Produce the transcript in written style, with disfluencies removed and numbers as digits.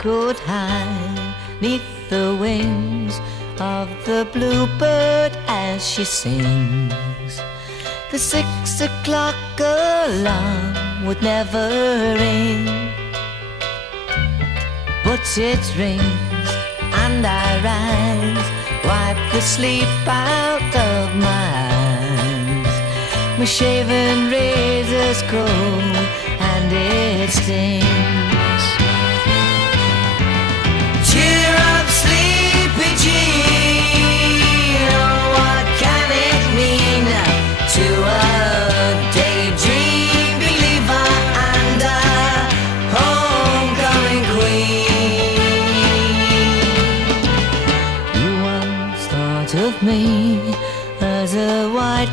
could hide neath the wings of the bluebird as she sings. The 6 o'clock alarm would never ring, but it rings and I rise, wipe the sleep out of my eyes. My shaven razor's cold and it stings.